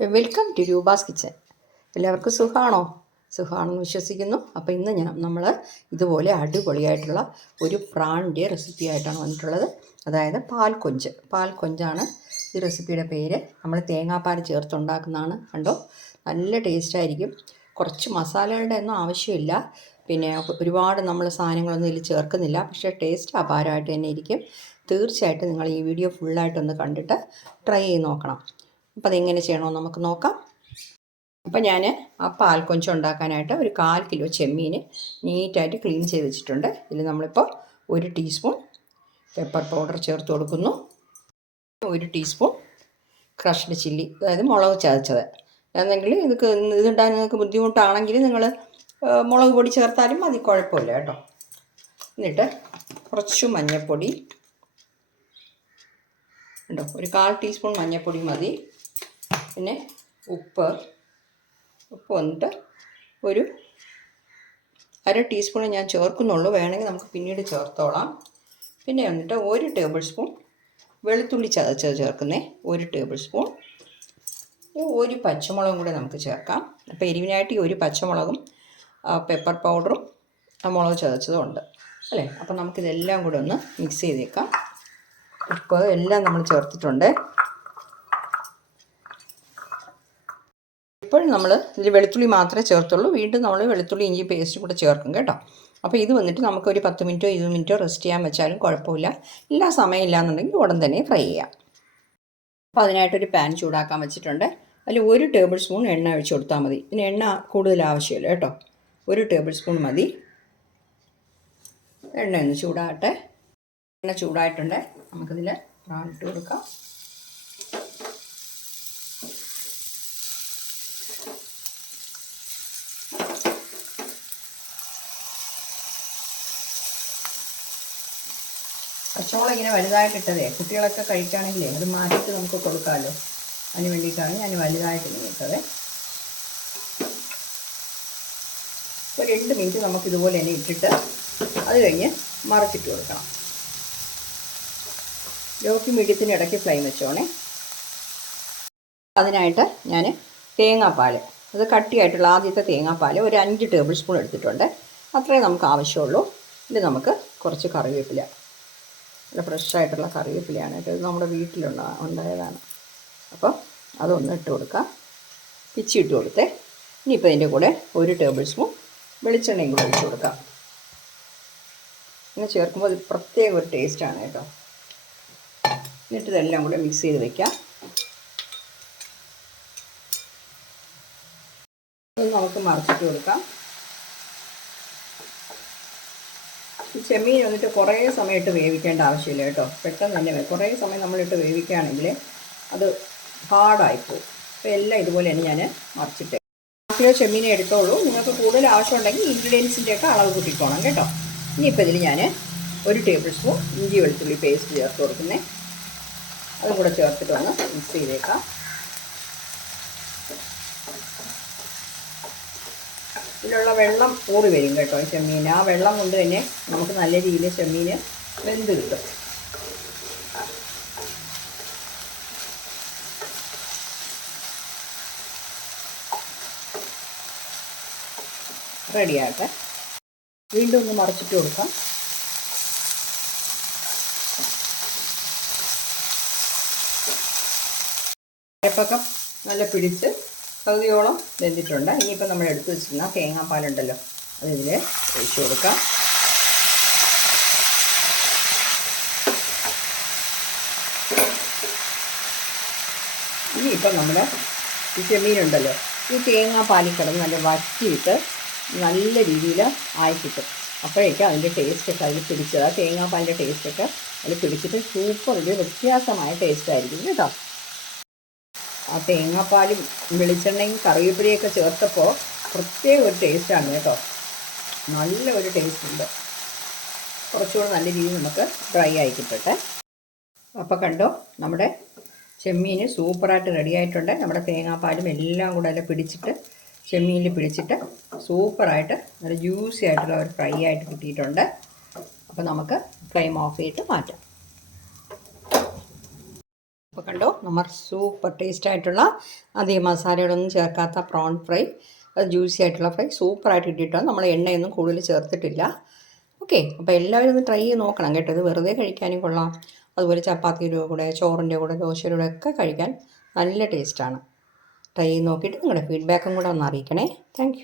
Welcome to Roopa's kitchen എല്ലാവർക്കും സുഖമാണോ സുഖമാണെന്ന് വിശ്വസിക്കുന്നു. അപ്പോൾ ഇന്ന് ഞാൻ നമ്മൾ ഇതുപോലെ അടിപൊളിയായിട്ടുള്ള ഒരു പ്രാണിന്റെ റെസിപ്പി ആയിട്ടാണ് വന്നിട്ടുള്ളത്. അതായത് പാൽ കൊഞ്ച് പാൽ കൊഞ്ചാണ് ഈ റെസിപ്പിയുടെ പേര്. നമ്മൾ തേങ്ങാപ്പാൽ ചേർത്തുണ്ടാക്കുന്നതാണ് കണ്ടോ? നല്ല ടേസ്റ്റായിരിക്കും കുറച്ച് മസാലകളുടെ ഒന്നും ആവശ്യമില്ല. പിന്നെ ഒരുപാട് നമ്മൾ സാധനങ്ങളൊന്നും ഇതിൽ ചേർക്കുന്നില്ല. പക്ഷേ ടേസ്റ്റ് അപാരമായിട്ട് തന്നെ ഇരിക്കും. തീർച്ചയായിട്ടും നിങ്ങൾ ഈ വീഡിയോ ഫുള്ളായിട്ടൊന്ന് കണ്ടിട്ട് ട്രൈ ചെയ്ത് നോക്കണം. അപ്പോൾ അതെങ്ങനെ ചെയ്യണമെന്ന് നമുക്ക് നോക്കാം. അപ്പോൾ ഞാൻ ആ പാൽ കൊഞ്ചം ഉണ്ടാക്കാനായിട്ട് ഒരു കാൽ കിലോ ചെമ്മീൻ നീറ്റായിട്ട് ക്ലീൻ ചെയ്ത് വെച്ചിട്ടുണ്ട്. ഇതിൽ നമ്മളിപ്പോൾ ഒരു ടീസ്പൂൺ പെപ്പർ പൗഡർ ചേർത്ത് കൊടുക്കുന്നു. ഒരു ടീസ്പൂൺ ക്രഷ്ഡ് ചില്ലി അതായത് മുളക് ചതച്ചത്. എന്നെങ്കിൽ ഇത് ഇതുണ്ടാൻ നിങ്ങൾക്ക് ബുദ്ധിമുട്ടാണെങ്കിൽ നിങ്ങൾ മുളക് പൊടി ചേർത്താലും മതി കുഴപ്പമില്ല കേട്ടോ. എന്നിട്ട് കുറച്ച് മഞ്ഞൾപ്പൊടി ഉണ്ടോ ഒരു കാൽ ടീസ്പൂൺ മഞ്ഞൾപ്പൊടി മതി. പിന്നെ ഉപ്പ്. ഉപ്പ് വന്നിട്ട് ഒരു അര ടീസ്പൂൺ ഞാൻ ചേർക്കുന്നുള്ളൂ. വേണമെങ്കിൽ നമുക്ക് പിന്നീട് ചേർത്തോളാം. പിന്നെ വന്നിട്ട് ഒരു ടേബിൾ സ്പൂൺ വെളുത്തുള്ളി ചതച്ചത് ചേർക്കുന്നേ. ഒരു ടേബിൾ സ്പൂൺ. ഒരു പച്ചമുളകും കൂടെ നമുക്ക് ചേർക്കാം. അപ്പോൾ എരിവിനായിട്ട് ഈ ഒരു പച്ചമുളകും പെപ്പർ പൗഡറും മുളക് ചതച്ചതും ഉണ്ട്. അല്ലേ? അപ്പോൾ നമുക്കിതെല്ലാം കൂടെ ഒന്ന് മിക്സ് ചെയ്തേക്കാം. ഉപ്പ് എല്ലാം നമ്മൾ ചേർത്തിട്ടുണ്ട്. ഇപ്പോൾ നമ്മൾ ഇതിൽ വെളുത്തുള്ളി മാത്രമേ ചേർത്തുള്ളൂ. വീണ്ടും നമ്മൾ വെളുത്തുള്ളി ഇഞ്ചി പേസ്റ്റ് കൂടെ ചേർക്കും കേട്ടോ. അപ്പോൾ ഇത് വന്നിട്ട് നമുക്ക് ഒരു പത്ത് മിനിറ്റോ ഇരുപത് മിനിറ്റോ റെസ്റ്റ് ചെയ്യാൻ വെച്ചാലും കുഴപ്പമില്ല. ഇല്ല സമയം ഇല്ലാന്നുണ്ടെങ്കിൽ ഉടൻ തന്നെ ഫ്രൈ ചെയ്യാം. അപ്പോൾ അതിനായിട്ടൊരു പാൻ ചൂടാക്കാൻ വെച്ചിട്ടുണ്ട്. അതിൽ ഒരു ടേബിൾ സ്പൂൺ എണ്ണ ഒഴിച്ച് കൊടുത്താൽ മതി. ഇതിന് എണ്ണ കൂടുതൽ ആവശ്യമില്ല കേട്ടോ. ഒരു ടേബിൾ സ്പൂൺ മതി. എണ്ണ ഒന്ന് ചൂടാകട്ടെ. എണ്ണ ചൂടായിട്ടുണ്ട്. നമുക്കിതിൽ പ്രാണിട്ട് കൊടുക്കാം. പച്ചമുളക് ഇങ്ങനെ വലുതായിട്ട് ഇട്ടതേ കുട്ടികളൊക്കെ കഴിക്കുകയാണെങ്കിലേ അത് മാറ്റിയിട്ട് നമുക്ക് കൊടുക്കാമല്ലോ. അതിന് വേണ്ടിയിട്ടാണ് ഞാൻ വലുതായിട്ട് ഇട്ടത് ഒരു രണ്ട് മിനിറ്റ് നമുക്ക് ഇതുപോലെ തന്നെ ഇട്ടിട്ട് അത് കഴിഞ്ഞ് മറച്ചിട്ട് കൊടുക്കണം. ലോക്ക് മീഡിയത്തിന് ഇടയ്ക്ക് ഫ്ലെയിം വെച്ചോണേ. അതിനായിട്ട് ഞാൻ തേങ്ങാപ്പാൽ അത് കട്ടിയായിട്ടുള്ള ആദ്യത്തെ തേങ്ങാപ്പാൽ ഒരു അഞ്ച് ടേബിൾ സ്പൂൺ എടുത്തിട്ടുണ്ട്. അത്രേ നമുക്ക് ആവശ്യമുള്ളൂ. ഇത് നമുക്ക് കുറച്ച് കറിവേപ്പില നല്ല ഫ്രഷായിട്ടുള്ള കറിവേപ്പിലയാണ്. ഇത് നമ്മുടെ വീട്ടിലുള്ള ഉണ്ടായതാണ്. അപ്പോൾ അതൊന്ന് ഇട്ട് കൊടുക്കാം. പിച്ചി ഇട്ട് കൊടുത്തേ. ഇനിയിപ്പോൾ ഇതിന്റെ കൂടെ ഒരു ടേബിൾ സ്പൂൺ വെളിച്ചെണ്ണയും കൂടെ ഒഴിച്ച് കൊടുക്കാം. ഇങ്ങനെ ചേർക്കുമ്പോൾ അത് പ്രത്യേക ഒരു ടേസ്റ്റാണ് കേട്ടോ. എന്നിട്ട് ഇതെല്ലാം കൂടെ മിക്സ് ചെയ്ത് ഇത് നമുക്ക് മറച്ചിട്ട് കൊടുക്കാം ഈ ചെമ്മീൻ വന്നിട്ട് കുറേ സമയം ഇട്ട് വേവിക്കേണ്ട ആവശ്യമില്ല കേട്ടോ. പെട്ടെന്ന് തന്നെ കുറേ സമയം നമ്മളിട്ട് വേവിക്കുകയാണെങ്കിൽ അത് ഹാർഡായിപ്പോവും. അപ്പോൾ എല്ലാം ഇതുപോലെ തന്നെ ഞാൻ മറിച്ചിട്ട് കിലോ ചെമ്മീനെ എടുത്തോളൂ. നിങ്ങൾക്ക് കൂടുതൽ ആവശ്യമുണ്ടെങ്കിൽ ഉണ്ടെങ്കിൽ ഇൻഗ്രീഡിയൻസിന്റെയൊക്കെ അളവ് കൂട്ടിക്കോണം കേട്ടോ. ഇനിയിപ്പോൾ ഇതിൽ ഞാൻ ഒരു ടേബിൾ സ്പൂൺ ഇഞ്ചി വെളുത്തുള്ളി പേസ്റ്റ് ചേർത്ത് കൊടുക്കുന്നത് അതും കൂടെ ചേർത്തിട്ട് ഒന്ന് മിക്സ് ചെയ്തേക്കാം. ഇതിലുള്ള വെള്ളം ഊറി വരും കേട്ടോ ചെമ്മീൻ. ആ വെള്ളം കൊണ്ട് തന്നെ നമുക്ക് നല്ല രീതിയിൽ ചെമ്മീൻ വെന്ത് കിട്ടും. റെഡിയാകട്ടെ വീണ്ടും ഒന്ന് മറിച്ചിട്ട് കൊടുക്കാം. ഏപ്പക്കം നല്ല പിടിച്ച് പകുതിയോളം വെന്തിട്ടുണ്ട്. ഇനിയിപ്പോൾ നമ്മൾ എടുത്ത് വെച്ചിരുന്ന തേങ്ങാപ്പാലുണ്ടല്ലോ അത് ഇതിൽ ഒഴിച്ചു കൊടുക്കാം. ഇനിയിപ്പോൾ നമ്മൾ ഈ ചെമ്മീനുണ്ടല്ലോ ഈ തേങ്ങാപ്പാലിൽ കിടന്ന് നല്ല വറ്റിയിട്ട് നല്ല രീതിയിൽ ആയി കിട്ടും. അപ്പോഴേക്കും അതിന്റെ ടേസ്റ്റൊക്കെ അതിൽ പിടിച്ചത് ആ തേങ്ങാപ്പാലിന്റെ ടേസ്റ്റൊക്കെ അതിൽ പിടിച്ചിട്ട് സൂപ്പർ ഒരു വ്യത്യാസമായ ടേസ്റ്റായിരിക്കും കേട്ടോ. ആ തേങ്ങാപ്പാലും വെളിച്ചെണ്ണയും കറിവേപ്പിലയൊക്കെ ചേർത്തപ്പോൾ പ്രത്യേക ഒരു ടേസ്റ്റാണ് കേട്ടോ. നല്ല ഒരു ടേസ്റ്റ് ഉണ്ട്. കുറച്ചുകൂടെ നല്ല രീതിയിൽ നമുക്ക് ഡ്രൈ ആയി കിട്ടട്ടെ. അപ്പോൾ കണ്ടോ നമ്മുടെ ചെമ്മീൻ സൂപ്പറായിട്ട് റെഡി ആയിട്ടുണ്ട്. നമ്മുടെ തേങ്ങാപ്പാലും എല്ലാം കൂടെ അതിൽ പിടിച്ചിട്ട് ചെമ്മീനിൽ പിടിച്ചിട്ട് സൂപ്പറായിട്ട് നല്ല ജ്യൂസി ആയിട്ടുള്ള ഒരു ഫ്രൈ ആയിട്ട് കിട്ടിയിട്ടുണ്ട്. അപ്പോൾ നമുക്ക് ഫ്ലെയിം ഓഫ് ചെയ്തിട്ട് മാറ്റാം അപ്പോൾ കണ്ടോ നമ്മൾ സൂപ്പർ ടേസ്റ്റ് ആയിട്ടുള്ള അധികം മസാലകളൊന്നും ചേർക്കാത്ത പ്രോൺ ഫ്രൈ ജ്യൂസി ആയിട്ടുള്ള ഫ്രൈ സൂപ്പറായിട്ട് കിട്ടിയിട്ടോ? നമ്മൾ എണ്ണയൊന്നും കൂടുതൽ ചേർത്തിട്ടില്ല. ഓക്കെ അപ്പോൾ എല്ലാവരും ഒന്ന് ട്രൈ ചെയ്ത് നോക്കണം കേട്ടോ. ഇത് വെറുതെ കഴിക്കാനും കൊള്ളാം. അതുപോലെ ചപ്പാത്തിയുടെ കൂടെ ചോറിന്റെ കൂടെ ദോശയുടെ കൂടെ ഒക്കെ കഴിക്കാൻ നല്ല ടേസ്റ്റാണ് ട്രൈ ചെയ്ത് നോക്കിയിട്ട് നിങ്ങളുടെ ഫീഡ്ബാക്കും കൂടെ ഒന്ന് അറിയിക്കണേ. താങ്ക്